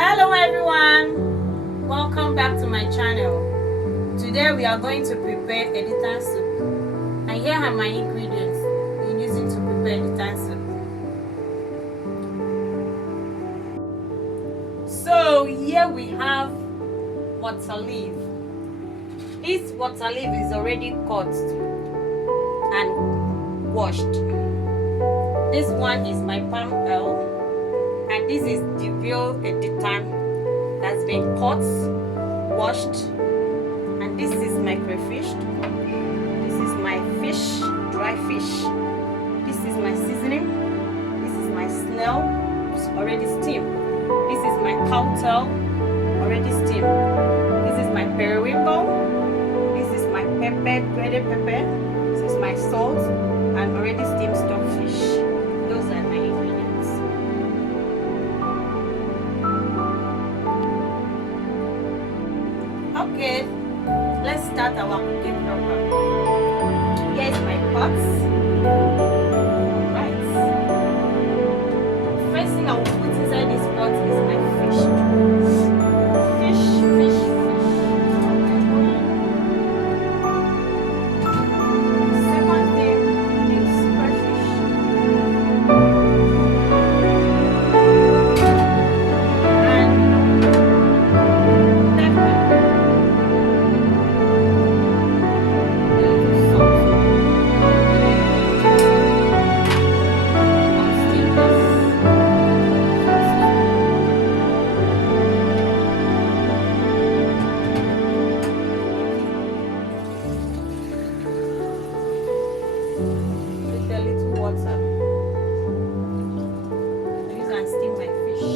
Hello everyone, welcome back to my channel. Today we are going to prepare Editan soup, and here are my ingredients in using to prepare Editan soup. So here we have water leaf. This water leaf is already cut and washed. This one is my palm oil, and this is the real Editan that's been cut, washed, and this is my crayfish. This is my fish, dry fish. This is my seasoning. This is my snail, already steamed. This is my cow tail, already steamed. This is my periwinkle. This is my pepper, grated pepper. This is my salt and already steamed stockfish. Those are my ingredients. Okay, let's start our cooking program. Here's my pots. Right. First thing I will put inside this pot is my fish. Fish. Second thing is crayfish. And pepper. A little salt. I'll steam this first. With a little water. You can steam my fish,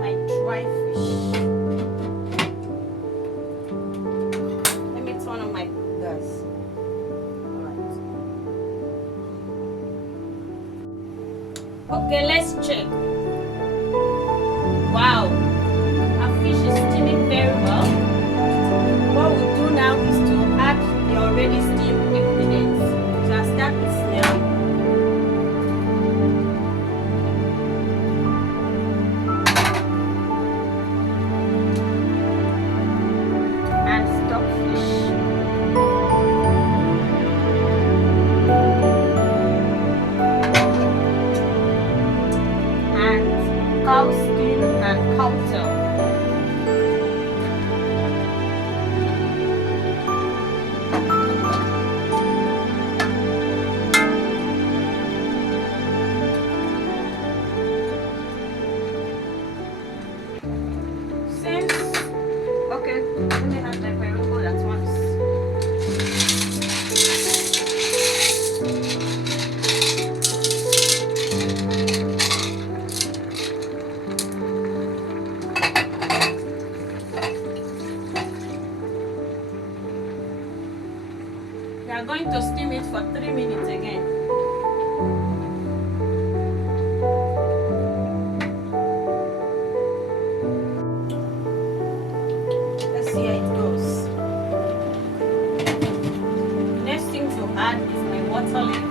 my dry fish. Let me turn on my gas. Alright. Okay, let's check. Wow, our fish is steaming very well. What we'll do now is to add the already steamed ingredients. So I'll start with snail. And stockfish. And cow skin and cow tail. Since okay, let me add my periwinkle at once. We are going to steam it for 3 minutes again. Let's see how it goes. Next thing to add is my water leaf.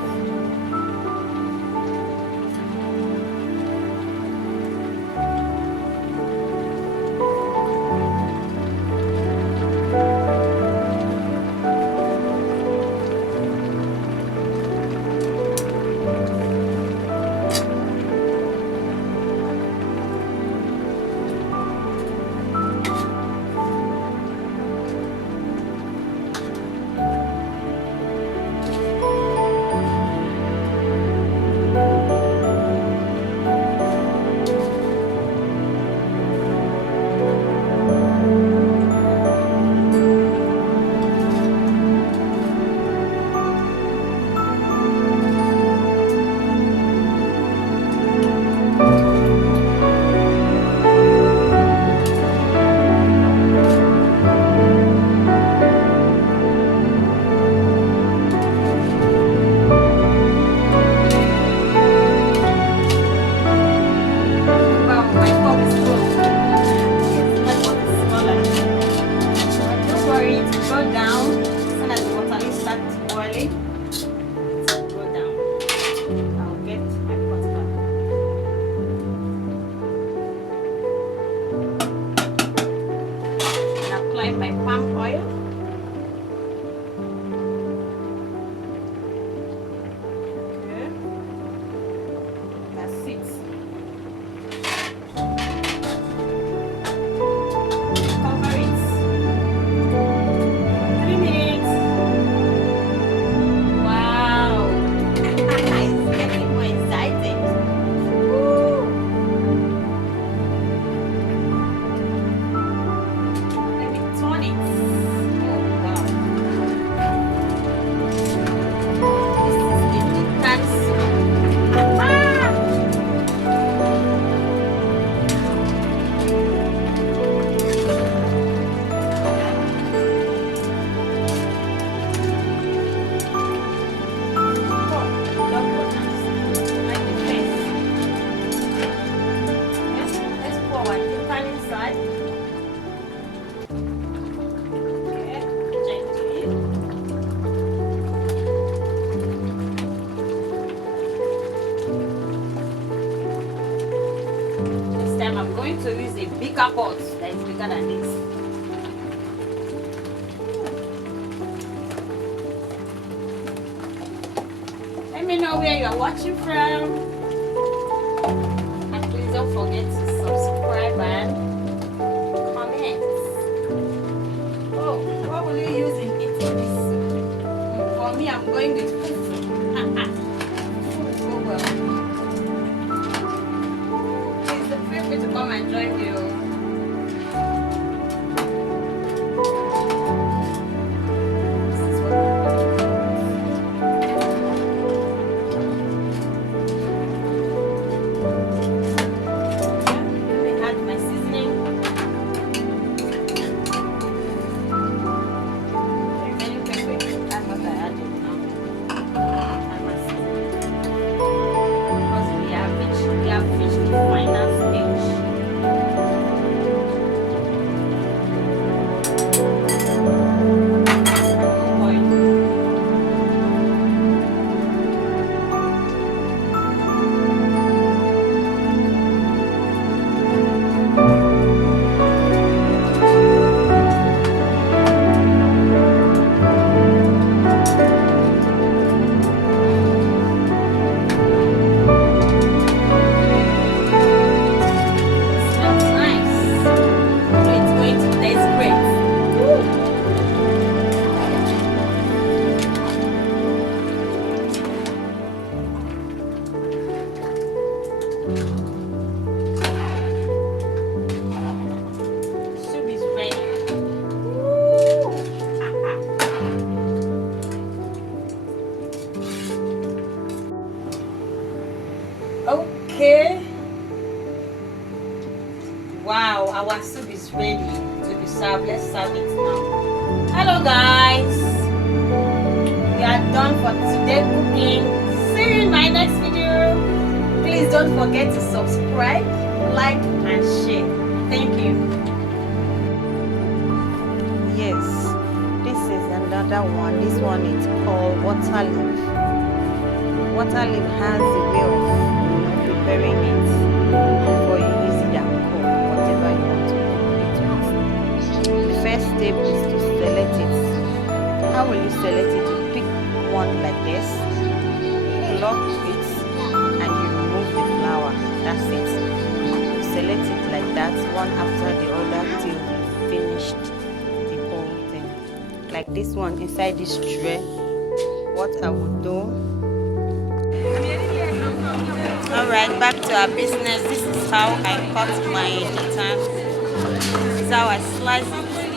time I'm going to use a bigger pot that is bigger than this. Let me know where you are watching from, and please don't forget to subscribe and comment. Oh, what will you use in eating this soup? For me, I'm going with fufu. Oh well. Please feel free to come and join me. Okay. Wow, our soup is ready to be served. Let's serve it now. Hello guys. We are done for today cooking. See you in my next video. Please don't forget to subscribe, like and share. Thank you. Yes, this is another one. This one is called water leaf. Water leaf has a way of preparing it before you use it and cook whatever you want to cook it with. The first step is to select it. How will you select it? You pick one like this, pluck it, and you remove the flour. That's it. You select it like that, one after the other, till you finished the whole thing. Like this one inside this tray. What I would do. Alright, back to our business. This is how I cut my editan. This is how I slice it.